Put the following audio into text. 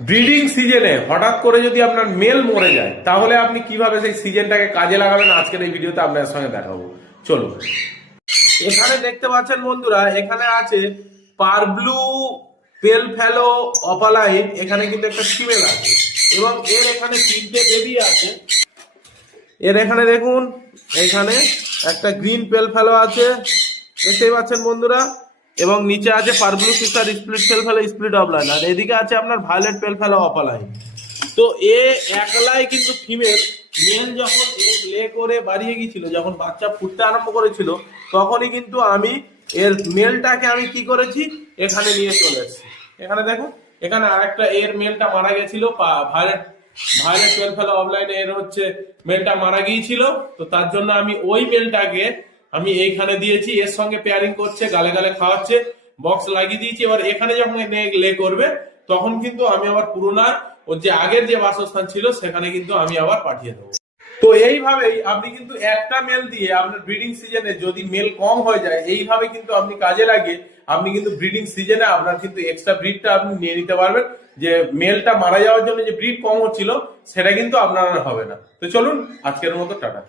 Breeding সিজনে হঠাৎ করে যদি আপনার মেল মরে যায় তাহলে আপনি কিভাবে সেই সিজনটাকে কাজে লাগাবেন আজকের এই ভিডিওতে আপনার সঙ্গে দেখাবো। চলুন। এখানে দেখতে পাচ্ছেন বন্ধুরা, এখানে আছে পারব্লু পেল ফেলো অপালাইন। এখানে কিন্তু একটা ফিমেল আছে এবং এর এখানে তিনটে বেবি আছে। এর এখানে দেখুন, এখানে একটা গ্রিন পেল ফেলো আছে, দেখতেই পাচ্ছেন বন্ধুরা, এবং নিচে আছে পারব্লু সিস্টার স্প্লিট পেল ফেলো স্প্লিট অফলাইন, আর এদিকে আছে আপনার ভায়োলেট পেল ফেলো অপালাইন। তো এ একলাই কিন্তু ফিমেল। মেল যখন এগ লে করে বাড়িয়ে গিয়েছিল, যখন বাচ্চা ফুটতে আরম্ভ করেছিল, তখনই কিন্তু আমি এর মেলটাকে আমি কি করেছি, এখানে নিয়ে চলে এসেছি। এখানে দেখুন, এখানে আরেকটা এর মেলটা মারা গেছিল, ভায়োলেট ভায়োলেট পেল ফেলো অফলাইনে এর হচ্ছে মেলটা মারা গিয়েছিল। তো তার জন্য আমি ওই মেলটাকে আমি এইখানে দিয়েছি, এর সঙ্গে পেয়ারিং করছে, গালে গালে খাওয়াচ্ছে, বক্স লাগিয়ে দিয়েছি। এবার এখানে যখন লে করবে তখন কিন্তু আমি আবার পুরোনা ওর যে আগের যে বাসস্থান ছিল সেখানে কিন্তু আমি আবার পাঠিয়ে দেবো। তো এইভাবেই আপনি কিন্তু একটা মেল দিয়ে আপনার ব্রিডিং সিজনে যদি মেল কম হয়ে যায়, এইভাবে কিন্তু আপনি কাজে লাগিয়ে আপনি কিন্তু ব্রিডিং সিজনে আপনার কিন্তু এক্সট্রা ব্রিডটা আপনি নিয়ে নিতে পারবেন। যে মেলটা মারা যাওয়ার জন্য যে ব্রিড কম হচ্ছিল সেটা কিন্তু আপনার হবে না। তো চলুন, আজকের মতো টাটা।